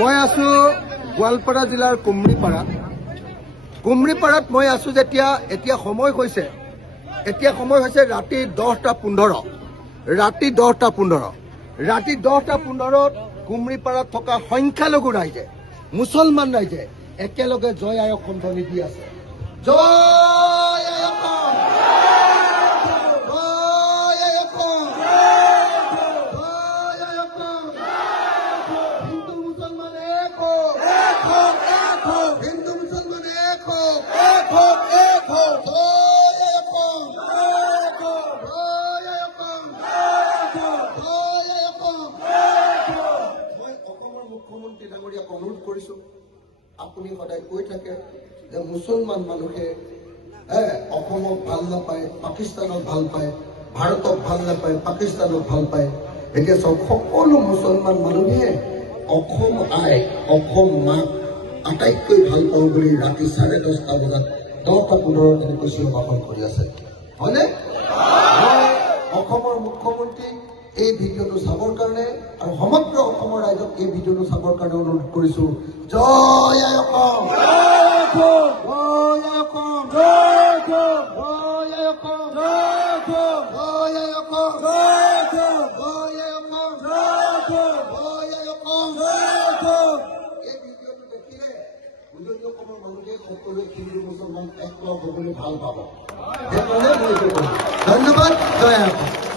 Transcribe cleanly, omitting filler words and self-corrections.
মই আছো গোৱালপাৰা জিলাৰ কুমৰিপাৰাত মই আছো যেতিয়া এতিয়া সময় হৈছে ৰাতি 10:15 ৰাতি 10:15 কুমৰিপাৰাত থকা সংখ্যালঘু ৰাইজে মুছলমান ৰাইজে একেলগে জয় আই অসম ধ্বনি দি আছে। জয় আই অসম, জয় আই অসম, জয় আই অসম। হিন্দু মুছলমান এক হোক, এক হোক, এক হোক। হিন্দু মুছলমান এক হোক, এক হোক, এক হোক। জয় আই অসম, এক হোক। জয় আই অসম, এক হোক। জয় আই অসম, এক হোক। মই অসমৰ মুখ্যমন্ত্ৰী ডাঙৰীয়াক অনুৰোধ কৰিছো, আপুনি সদায় কৈ থাকে যে মুছলমান মানুহে অসমক ভাল নাপায়, পাকিস্তানক ভাল পায়, ভাৰতক ভাল নাপায়, পাকিস্তানক ভাল পায়। এতিয়া চব সকলো মুছলমান মানুহে অসম আই, অসম মাক আটাইতকৈ ভাল পাওঁ বুলি ৰাতি 10:30 বজাত 10:15 এনেকৈ চিঞৰ-বাখৰ কৰি আছে, হয়নে? মই অসমৰ মুখ্যমন্ত্ৰী এই ভিডিঅ'টো চাবৰ কাৰণে আৰু সমগ্ৰ অসমৰ ৰাইজক এই ভিডিঅ'টো চাবৰ কাৰণে অনুৰোধ কৰিছো। জয় আই অসম, জয় আই অসম, জয় আই অসম, জয় আই অসম, জয় আই অসম, জয় আই অসম, জয় আই অসম, জয় আই অসম, জয় আই অসম। এই ভিডিঅ'টো দেখিলে উজনি অসমৰ মানুহে সকলোৱে হিন্দু মুছলমান একলগ হ'বলৈ ভাল পাব। ধন্যবাদ। জয় আই অসম।